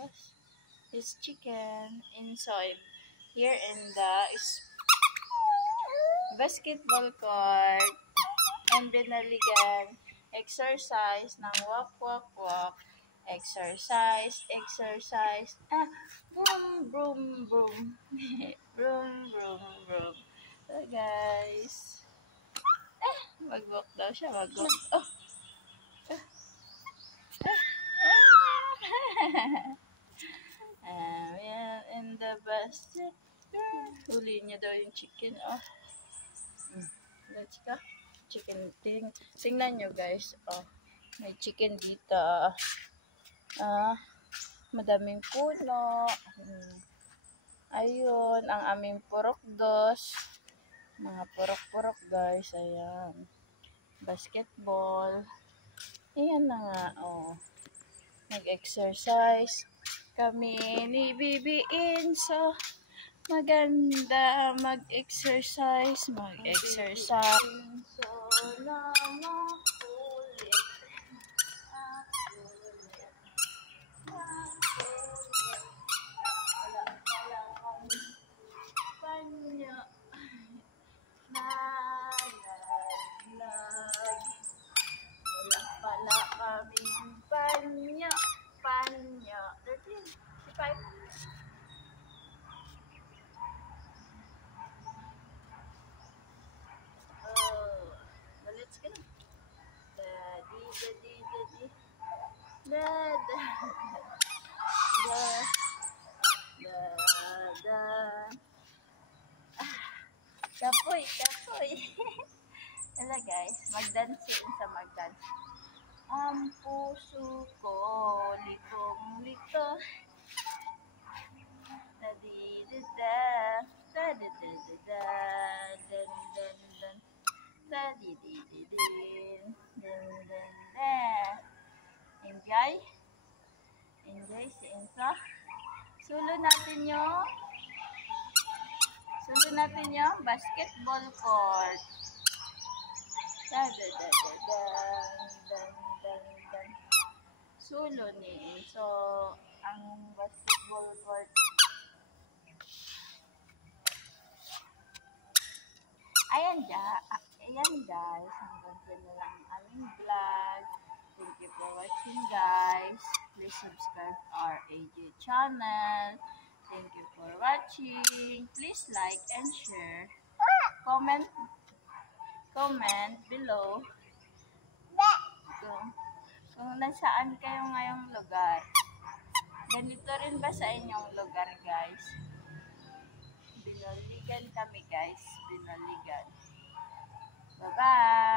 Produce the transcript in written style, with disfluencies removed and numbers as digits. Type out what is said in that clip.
Yes, it's chicken inside here in the basketball court and binaligan exercise ng walk, walk, walk. Exercise, exercise. Broom, broom, broom. Broom, broom, broom. So guys, mag-walk daw siya, mag-walk. Oh. Yan, in the basket. Huli niya daw yung chicken. Oh. Let's go. Chicken. Tingnan nyo guys. Oh. May chicken dito. Madaming puno. Ayun, ang aming purok-dos. Mga purok-purok guys. Ayan. Basketball. Ayan na nga. Oh. Nag-exercise kami ni Bibi Inso. Maganda mag-exercise. Mag-exercise. So na makulit. Panya. Nalaglag. Wala pala kaming panya. Panya. 13. Si Pipe. Let's go. Daddy, daddy, daddy. Dada. Dada. Kapoy, kapoy. Hala guys, mag-dance yun sa mag-dance. Ang puso ko, litong-lito. Da-di-da-da, da-da-da-da-da, dan-dan-dan, da-di-di-di-din, dan-dan-da. Enjoy? Enjoy si Enzo. Sulo natin yung basketball court. Da-da-da-da-dan, sulo ni Enzo ang basketball court. Ayan guys, hanggang dyan na lang ang aming vlog. Thank you for watching guys. Please subscribe our AJ channel. Thank you for watching. Please like and share. Comment below kung nasaan kayo ngayong lugar. Ganito rin ba sa inyong lugar guys? Binaligan kami guys. Binaligan. Bye-bye!